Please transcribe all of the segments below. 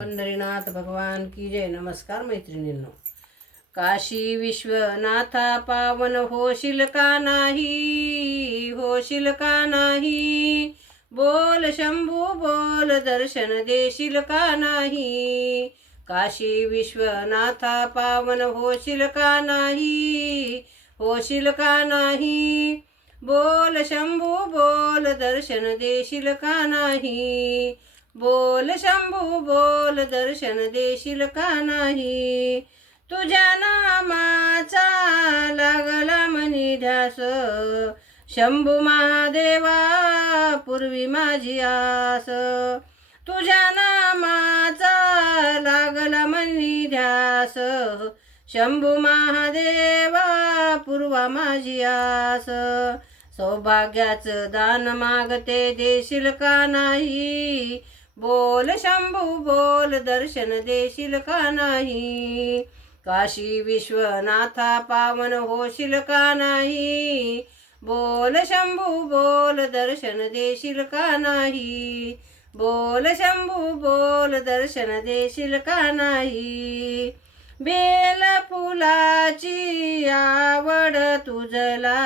पंढरीनाथ भगवान की जय। नमस्कार मैत्रिणींनो. काशी विश्वनाथा पावन होशील का नाही, होशील का नाही. बोल शंभू बोल दर्शन देशील का नाही. काशी विश्वनाथा पावन होशील का नाही, होशील का नाही. बोल शंभू बोल दर्शन देशील का नाही. बोल शंभू बोल दर्शन देशील का नाही. तुझ्या नामाचा लागला मनी ध्यास, शंभू महादेवा पूर्वी माझी आस. तुझ्या नामाचा लागला मनी ध्यास, शंभू महादेवा पूर्वा माझी आस. सौभाग्याचं दान मागते देशील का नाही. बोल शंभू बोल दर्शन देशील का नाही. काशी विश्वनाथा पावन होशील का नाही. बोल शंभू बोल दर्शन देशील का नाही. बोल शंभू बोल दर्शन देशील का नाही. बेल फुलाची आवड तुझला,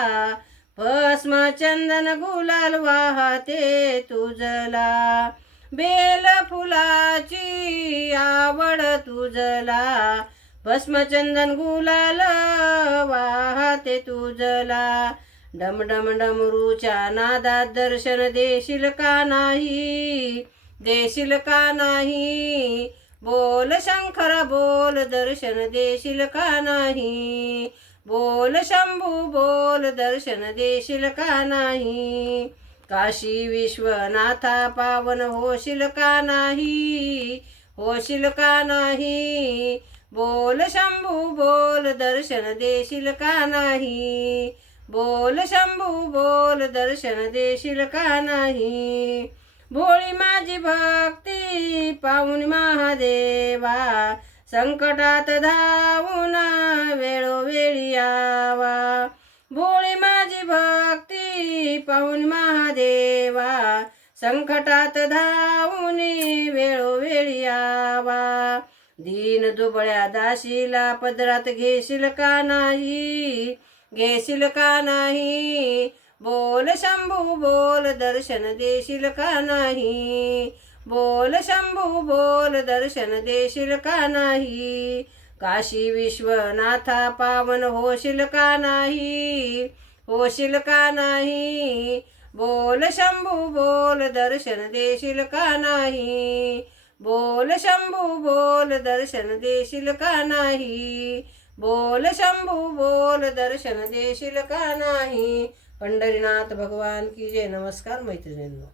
भस्म चंदन गुलाल वाहते तुझला. बेल फुलाची आवड तुझला, भस्म चंदन गुलाल वाहते तुझला. डम डम डमरूच्या नादात दर्शन देशील का नाही, देशील का नाही. बोल शंकर बोल दर्शन देशील का नाही. बोल शंभू बोल दर्शन देशील का नाही. काशी विश्वनाथा पावन होशील का नाही, होशील का नाही. बोल शंभू बोल दर्शन देशील का नाही. बोल शंभू बोल दर्शन देशील का नाही. भोळी माझी भक्ती पाहून महादेवा, संकटात धावून वेळोवेळी यावा. भोळी माझी भक्ती पाहून महादेवा, संकटात धावून वेळोवेळी यावा. दीन दुबळ्या दासीला पदरात घेशील का नाही, घेशील का नाही. बोल शंभू बोल दर्शन देशील का नाही. बोल शंभू बोल दर्शन देशील का नाही. काशी विश्वनाथा पावन होशील का नाही, होशील का नाही. बोल शंभू बोल दर्शन देशील का नाही. बोल शंभू बोल दर्शन देशील का नाही. बोल शंभू बोल दर्शन देशील का नाही. पंढरीनाथ भगवान की जय. नमस्कार मैत्रिणींनो.